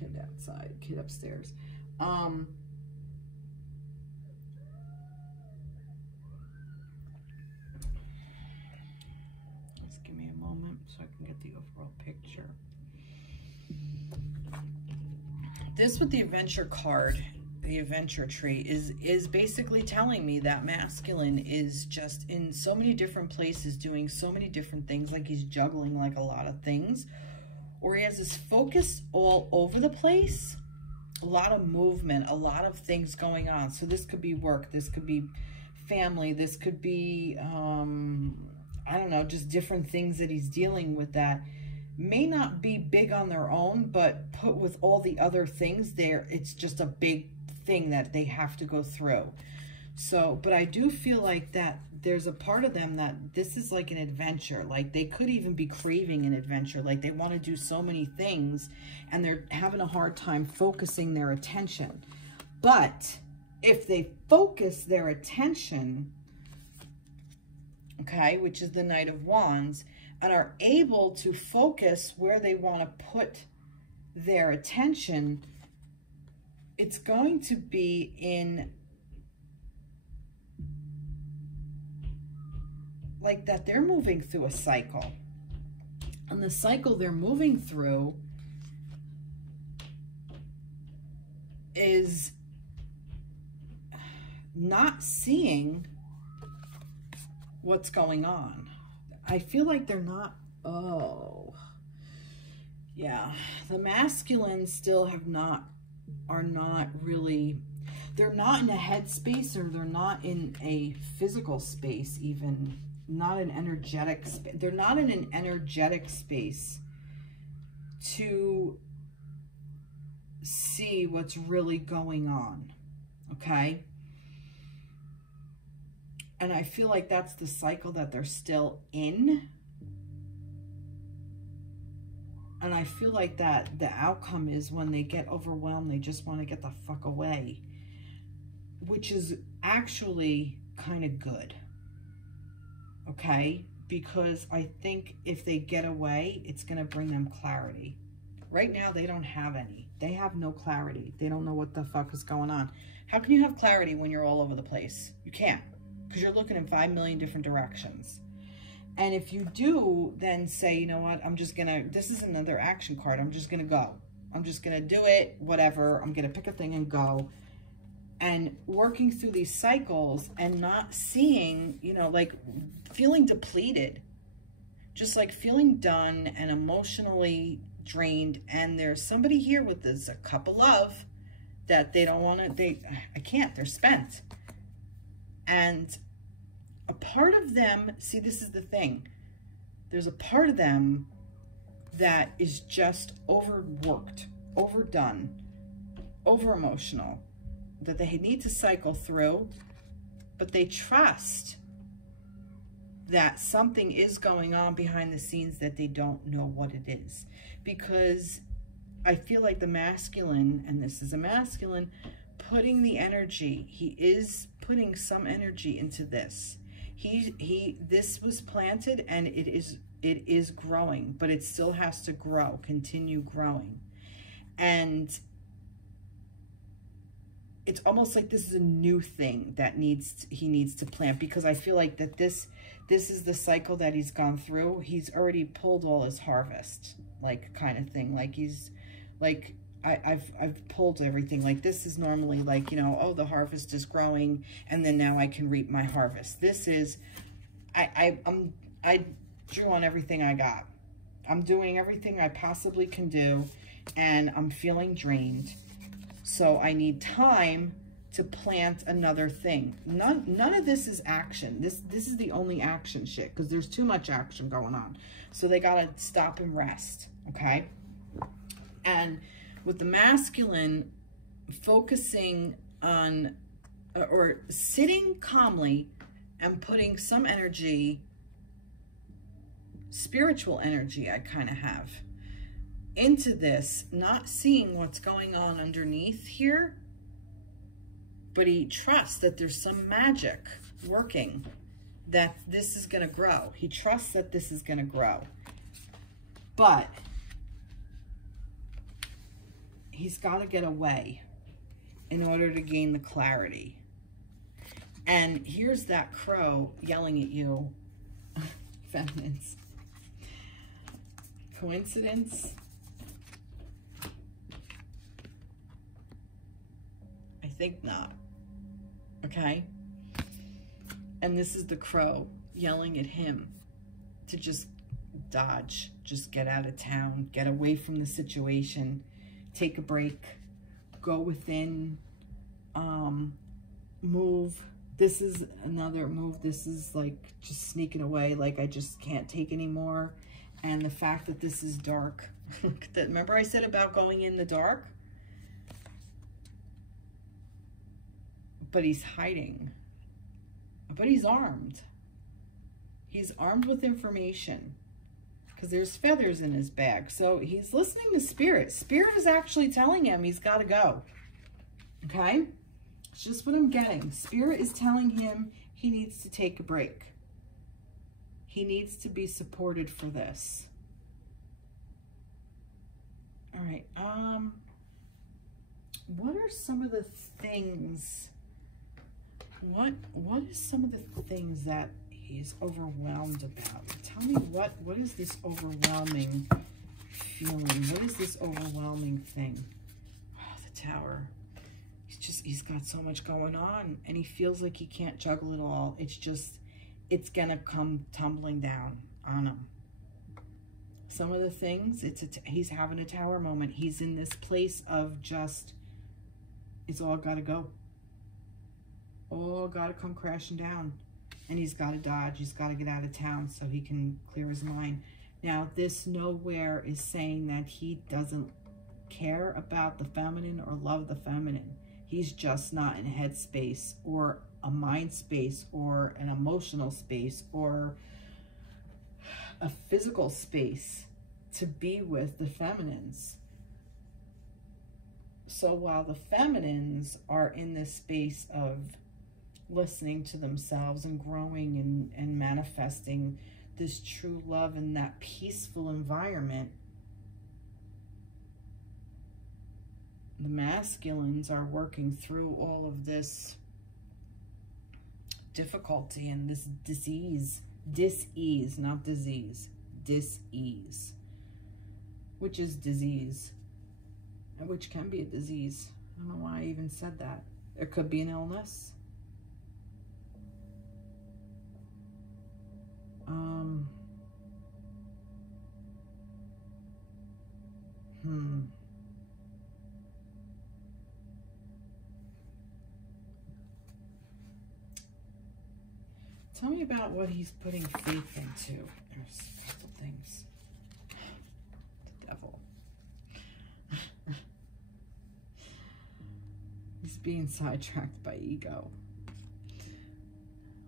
Kid outside, kid upstairs. Just give me a moment so I can get the overall picture. This with the adventure card, the adventure tree, is basically telling me that masculine is just in so many different places doing so many different things, like he's juggling like a lot of things, or he has his focus all over the place, a lot of movement, a lot of things going on. So this could be work, this could be family, this could be, I don't know, just different things that he's dealing with that may not be big on their own, but put with all the other things there, it's just a big thing that they have to go through. So, but I do feel like that there's a part of them that this is like an adventure. Like they could even be craving an adventure. Like they want to do so many things and they're having a hard time focusing their attention. But if they focus their attention, okay, which is the Knight of Wands, and are able to focus where they want to put their attention, it's going to be in like that they're moving through a cycle. And the cycle they're moving through is not seeing what's going on. I feel like they're not, oh, yeah. The masculines still are not really, they're not in a headspace, or they're not in a physical space even, not an energetic space. They're not in an energetic space to see what's really going on, okay? And I feel like that's the cycle that they're still in. And I feel like that the outcome is when they get overwhelmed, they just want to get the fuck away, which is actually kind of good. Okay? Because I think if they get away, it's going to bring them clarity. Right now, they don't have any. They have no clarity. They don't know what the fuck is going on. How can you have clarity when you're all over the place? You can't. Because you're looking in 5 million different directions. And if you do, then say, you know what, I'm just going to, this is another action card. I'm just going to go. I'm just going to do it, whatever. I'm going to pick a thing and go. And working through these cycles and not seeing, you know, like feeling depleted. Just like feeling done and emotionally drained. And there's somebody here with this, a cup of love that they don't want to, I can't, they're spent. And a part of them, see, this is the thing. There's a part of them that is just overworked, overdone, over-emotional, that they need to cycle through, but they trust that something is going on behind the scenes that they don't know what it is. Because I feel like the masculine, and this is a masculine, putting the energy, he is putting some energy into this. This was planted and it is growing, but it still has to grow, continue growing. And it's almost like this is a new thing that he needs to plant, because I feel like that this is the cycle that he's gone through. He's already pulled all his harvest, like kind of thing. Like he's like, I've pulled everything. Like this is normally like, you know, oh, the harvest is growing and then now I can reap my harvest. This is, I drew on everything I got. I'm doing everything I possibly can do and I'm feeling drained. So I need time to plant another thing. None of this is action. This is the only action shit, because there's too much action going on. So they gotta stop and rest, okay? And with the masculine, focusing on or sitting calmly and putting some energy, spiritual energy I kind of have, into this, not seeing what's going on underneath here, but he trusts that there's some magic working, that this is going to grow. He trusts that this is going to grow. But he's got to get away in order to gain the clarity. And here's that crow yelling at you, feminines. Coincidence? I think not. Okay? And this is the crow yelling at him to just dodge, just get out of town, get away from the situation, take a break, go within, move. This is another move. This is like just sneaking away, like I just can't take anymore. And the fact that this is dark. Remember I said about going in the dark? But he's hiding. But he's armed. He's armed with information. Because there's feathers in his bag. So he's listening to Spirit. Spirit is actually telling him he's got to go. Okay? It's just what I'm getting. Spirit is telling him he needs to take a break. He needs to be supported for this. All right. What are some of the things? What is some of the things that he's overwhelmed about? Tell me what is this overwhelming feeling? What is this overwhelming thing? Oh, the Tower. He's got so much going on, and he feels like he can't juggle it all. It's gonna come tumbling down on him. Some of the things, he's having a Tower moment. He's in this place of just, it's all gotta go. All gotta come crashing down. And he's gotta dodge. He's gotta get out of town so he can clear his mind. Now, this nowhere is saying that he doesn't care about the feminine or love the feminine. He's just not in a head space or a mind space or an emotional space or a physical space to be with the feminines. So while the feminines are in this space of listening to themselves and growing and manifesting this true love in that peaceful environment, the masculines are working through all of this difficulty and this dis-ease, not disease, dis-ease, which is disease, and which can be a disease. I don't know why I even said that. It could be an illness. Tell me about what he's putting faith into. There's a couple things. The devil. He's being sidetracked by ego.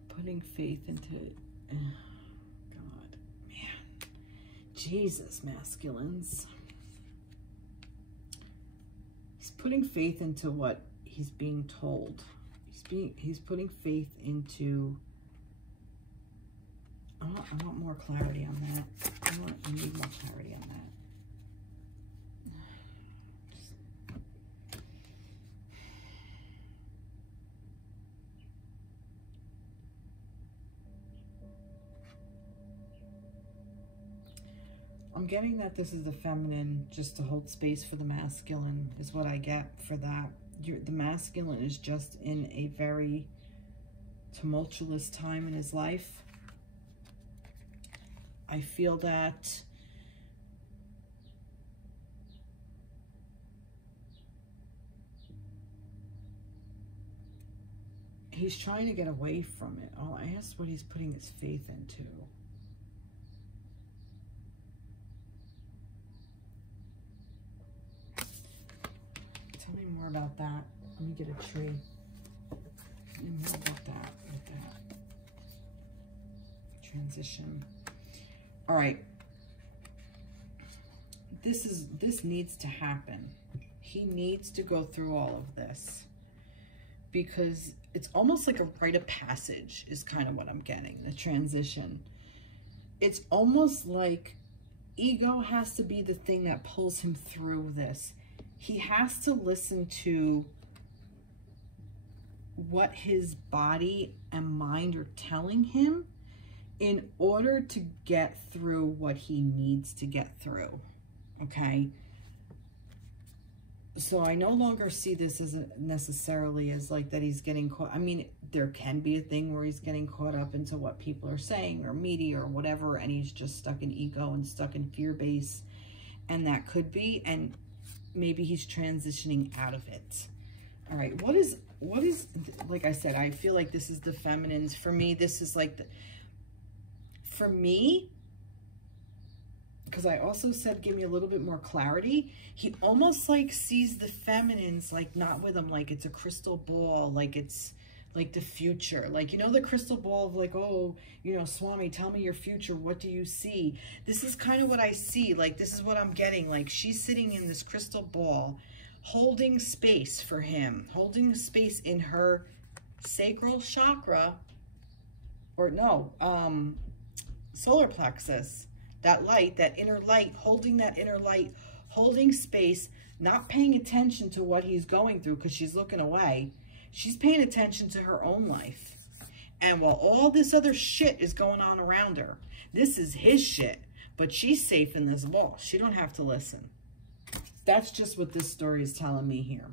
Putting faith into it. God, man. Jesus, masculines. He's putting faith into what he's being told. He's putting faith into... I want more clarity on that. I need more clarity on that. I'm getting that this is the feminine just to hold space for the masculine is what I get for that. The masculine is just in a very tumultuous time in his life. I feel that he's trying to get away from it. I'll ask what he's putting his faith into. Tell me more about that. Let me get a tree. Tell me more about that. Transition. All right, this needs to happen. He needs to go through all of this because it's almost like a rite of passage is kind of what I'm getting, the transition. It's almost like ego has to be the thing that pulls him through this. He has to listen to what his body and mind are telling him in order to get through what he needs to get through, okay? So I no longer see this as necessarily as like that he's getting caught. I mean, there can be a thing where he's getting caught up into what people are saying or media or whatever, and he's just stuck in ego and stuck in fear base, and that could be, and maybe he's transitioning out of it. All right, what is, like I said, I feel like this is the feminines. For me, this is like for me, because I also said, give me a little bit more clarity. He almost like sees the feminines, like not with him, like it's a crystal ball, like it's like the future. Like, you know, the crystal ball of like, oh, you know, Swami, tell me your future. What do you see? This is kind of what I see. Like, this is what I'm getting. Like, she's sitting in this crystal ball, holding space for him, holding space in her sacral chakra, or no, solar plexus. That light, that inner light, holding that inner light, holding space, not paying attention to what he's going through because she's looking away. She's paying attention to her own life. And while all this other shit is going on around her, this is his shit, but she's safe in this ball. She don't have to listen. That's just what this story is telling me here.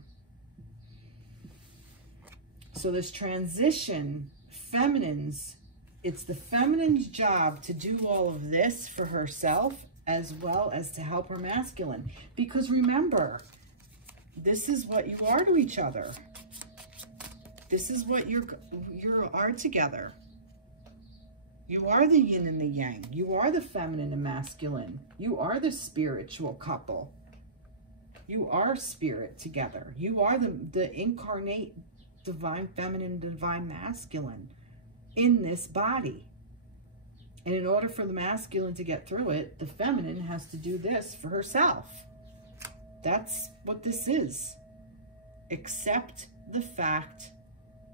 So this transition, feminines, it's the feminine's job to do all of this for herself as well as to help her masculine. Because remember, this is what you are to each other. This is what you are together. You are the yin and the yang. You are the feminine and masculine. You are the spiritual couple. You are spirit together. You are the incarnate divine feminine, divine masculine in this body. And in order for the masculine to get through it, the feminine has to do this for herself. That's what this is. Accept the fact,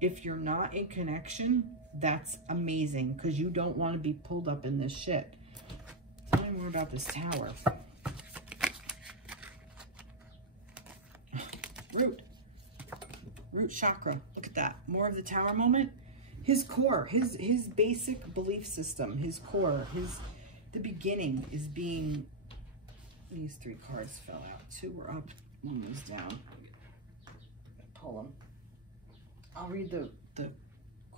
if you're not in connection, that's amazing, because you don't want to be pulled up in this shit. Tell me more about this tower. Root chakra. Look at that. More of the tower moment. His core, his basic belief system, his core, the beginning is being, these 3 cards fell out. 2 were up, 1 was down. Pull them. I'll read the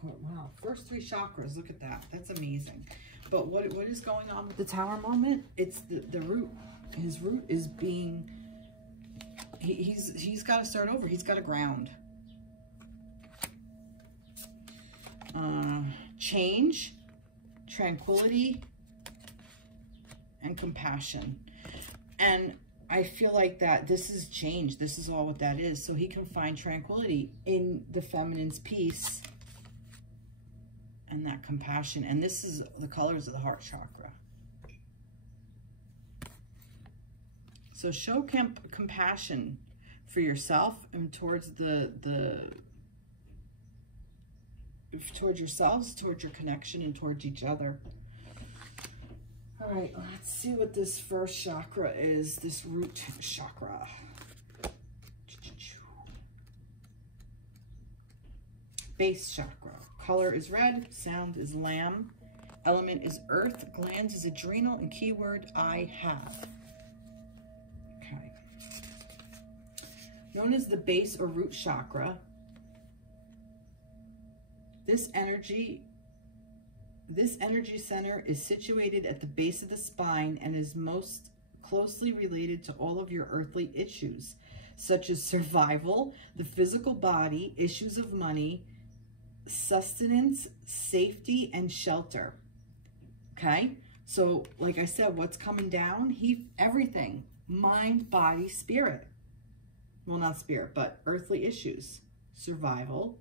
wow, first 3 chakras. Look at that. That's amazing. But what is going on with the tower moment? It's the root. His root is being, he's got to start over. He's got to ground. Change, tranquility, and compassion. And I feel like that this is change. This is all what that is. So he can find tranquility in the feminine's peace and that compassion. And this is the colors of the heart chakra. So show compassion for yourself and towards towards yourselves, towards your connection, and towards each other. All right, let's see what this first chakra is, this root chakra. Base chakra. Color is red, sound is lamb, element is earth, glands is adrenal, and keyword I have. Okay. Known as the base or root chakra, this energy center is situated at the base of the spine and is most closely related to all of your earthly issues, such as survival, the physical body, issues of money, sustenance, safety, and shelter. Okay? So, like I said, what's coming down? Everything. Mind, body, spirit. Well, not spirit, but earthly issues. Survival.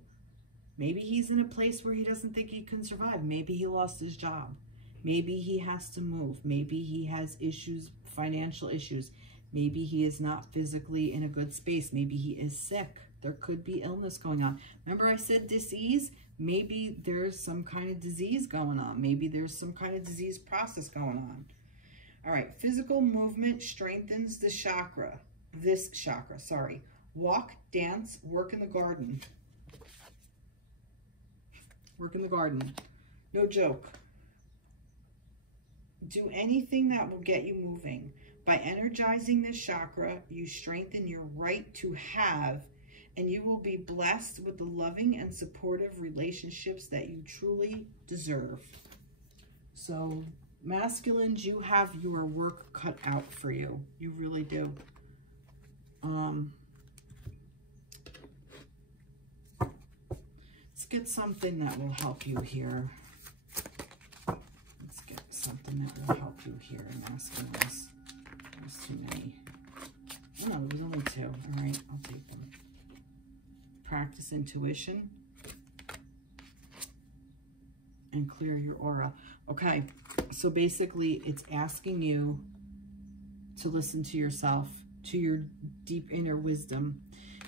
Maybe he's in a place where he doesn't think he can survive. Maybe he lost his job. Maybe he has to move. Maybe he has issues, financial issues. Maybe he is not physically in a good space. Maybe he is sick. There could be illness going on. Remember I said disease? Maybe there's some kind of disease going on. Maybe there's some kind of disease process going on. All right, physical movement strengthens the chakra. This chakra, sorry. Walk, dance, work in the garden. Work in the garden. No joke. Do anything that will get you moving. By energizing this chakra, you strengthen your right to have, and you will be blessed with the loving and supportive relationships that you truly deserve. So, masculines, you have your work cut out for you. You really do. Let's get something that will help you here. Let's get something that will help you here, masculines. There's too many. Oh, no, there was only 2. All right, I'll take them. Practice intuition and clear your aura. Okay, so basically it's asking you to listen to yourself, to your deep inner wisdom,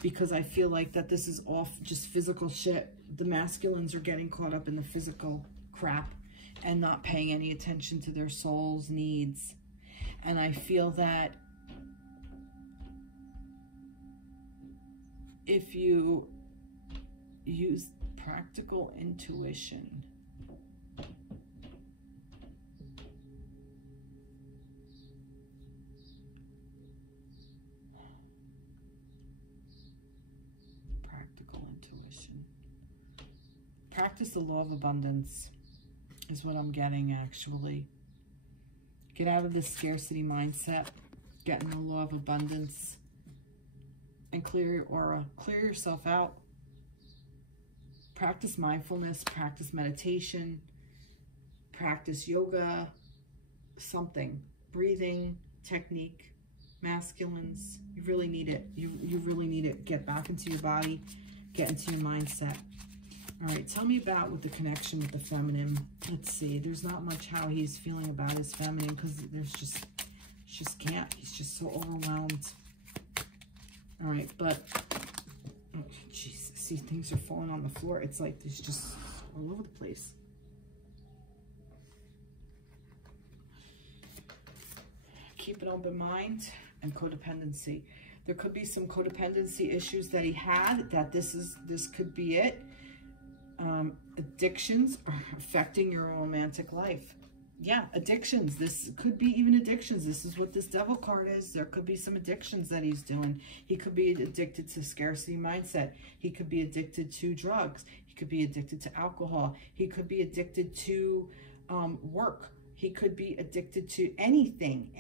because I feel like that this is all just physical shit. The masculines are getting caught up in the physical crap and not paying any attention to their soul's needs. And I feel that if you use practical intuition, practice the law of abundance is what I'm getting, actually. Get out of this scarcity mindset, get in the law of abundance, and clear your aura. Clear yourself out. Practice mindfulness, practice meditation, practice yoga, something. Breathing technique. Masculines, you really need it. You really need it. Get back into your body, get into your mindset. All right, tell me about with the connection with the feminine. Let's see. There's not much how he's feeling about his feminine, because there's just can't. He's just so overwhelmed. All right, but oh, jeez, see, things are falling on the floor. It's like there's just all over the place. Keep an open mind and codependency. There could be some codependency issues that he had. That this could be it. Addictions are affecting your romantic life. Yeah, addictions. This could be even addictions. This is what this devil card is. There could be some addictions that he's doing. He could be addicted to scarcity mindset. He could be addicted to drugs. He could be addicted to alcohol. He could be addicted to work. He could be addicted to anything,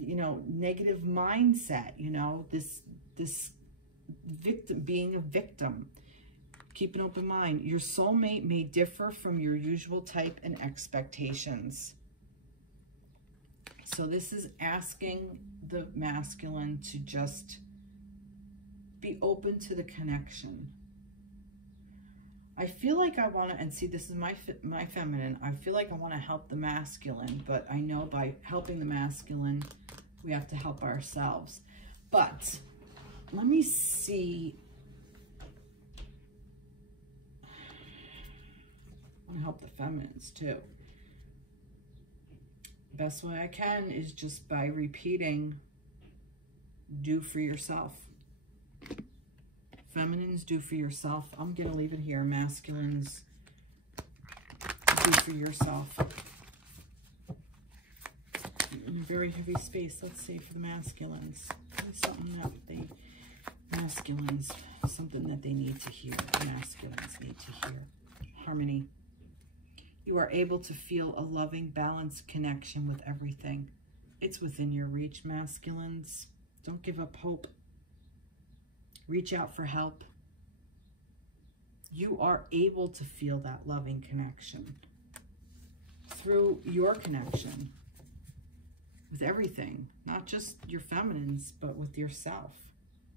you know, negative mindset, you know, this victim, being a victim. Keep an open mind. Your soulmate may differ from your usual type and expectations. So this is asking the masculine to just be open to the connection. I feel like I want to, and see, this is my feminine. I feel like I want to help the masculine, but I know by helping the masculine, we have to help ourselves. But let me see. I want to help the feminines too. Best way I can is just by repeating, do for yourself. Feminines, do for yourself. I'm going to leave it here. Masculines, do for yourself. In a very heavy space, let's say for the masculines. Something that they, masculines, something that they need to hear. Masculines need to hear. Harmony. You are able to feel a loving, balanced connection with everything. It's within your reach, masculines. Don't give up hope. Reach out for help. You are able to feel that loving connection through your connection with everything, not just your feminines, but with yourself.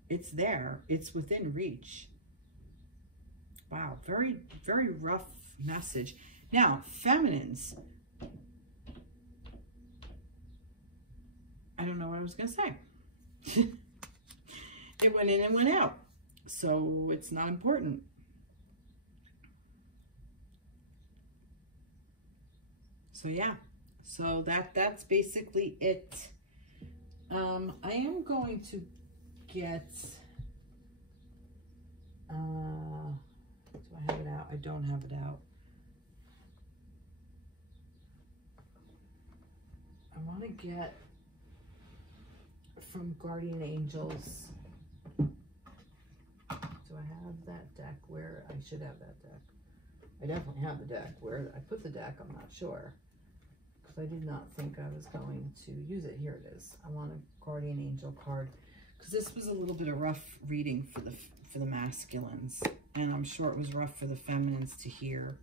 It's there. It's within reach. Wow, very, very rough message. Now, feminines. I don't know what I was going to say. It went in and went out, so it's not important. So yeah, so that's basically it. I am going to get, do I have it out? I don't have it out. I want to get from Guardian Angels. Do I have that deck? Where I should have that deck. I definitely have the deck. Where I put the deck, I'm not sure. Because I did not think I was going to use it. Here it is. I want a Guardian Angel card. because this was a little bit of rough reading for the masculines, and I'm sure it was rough for the feminines to hear.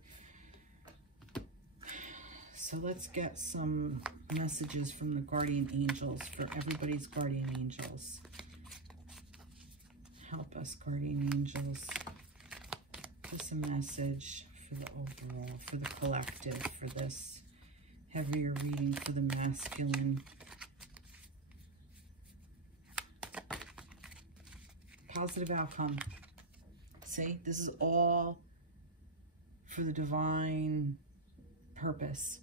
So let's get some messages from the guardian angels for everybody's guardian angels. Help us, guardian angels. Give us a message for the overall, for the collective, for this heavier reading for the masculine. Positive outcome. See, this is all for the divine purpose.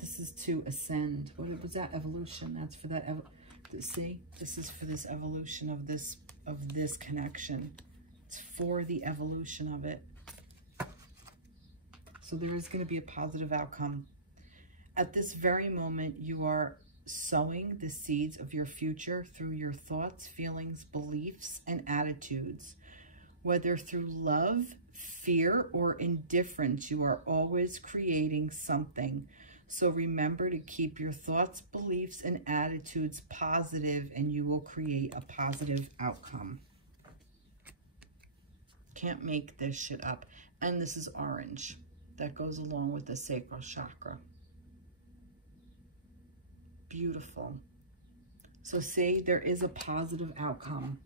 This is to ascend. What was that? Evolution. That's for that. See, this is for this evolution of this connection. It's for the evolution of it. So there is going to be a positive outcome. At this very moment, you are sowing the seeds of your future through your thoughts, feelings, beliefs, and attitudes. Whether through love, fear, or indifference, you are always creating something. So remember to keep your thoughts, beliefs, and attitudes positive, and you will create a positive outcome. Can't make this shit up. And this is orange. That goes along with the sacral chakra. Beautiful. So see, there is a positive outcome.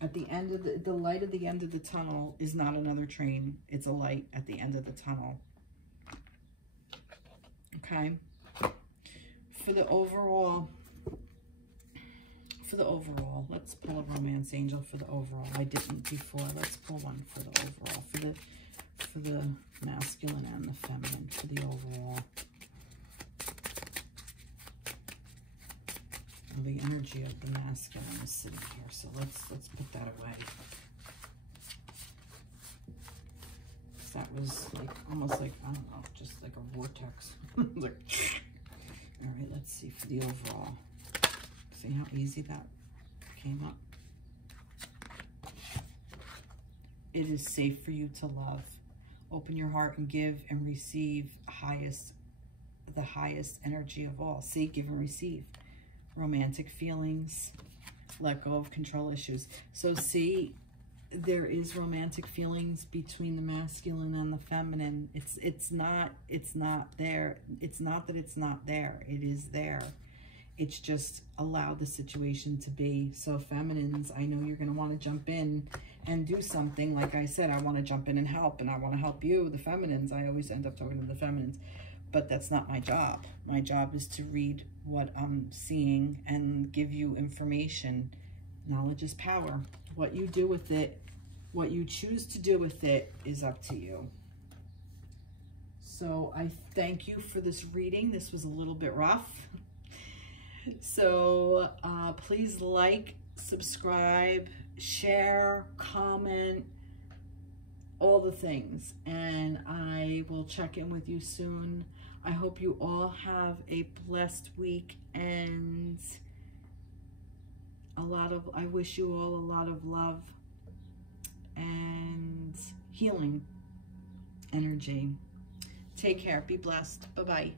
At the end of the light at the end of the tunnel is not another train. It's a light at the end of the tunnel. Okay. For the overall, let's pull a romance angel for the overall. I didn't before. Let's pull one for the overall, for the masculine and the feminine, for the overall. The energy of the masculine is sitting here, so let's put that away. That was like almost like, I don't know, just like a vortex. Like, all right, let's see for the overall. See how easy that came up. It is safe for you to love. Open your heart and give and receive the highest energy of all. See, give and receive. Romantic feelings, let go of control issues. So see, there is romantic feelings between the masculine and the feminine. It's not there. It's not that it's not there. It is there. It's just allow the situation to be. So feminines, I know you're going to want to jump in and do something. Like I said, I want to jump in and help, and I want to help you, the feminines. I always end up talking to the feminines. But that's not my job. My job is to read what I'm seeing and give you information. Knowledge is power. What you do with it, what you choose to do with it is up to you. So I thank you for this reading. This was a little bit rough. So please like, subscribe, share, comment, all the things. And I will check in with you soon. I hope you all have a blessed week, and I wish you all a lot of love and healing energy. Take care. Be blessed. Bye-bye.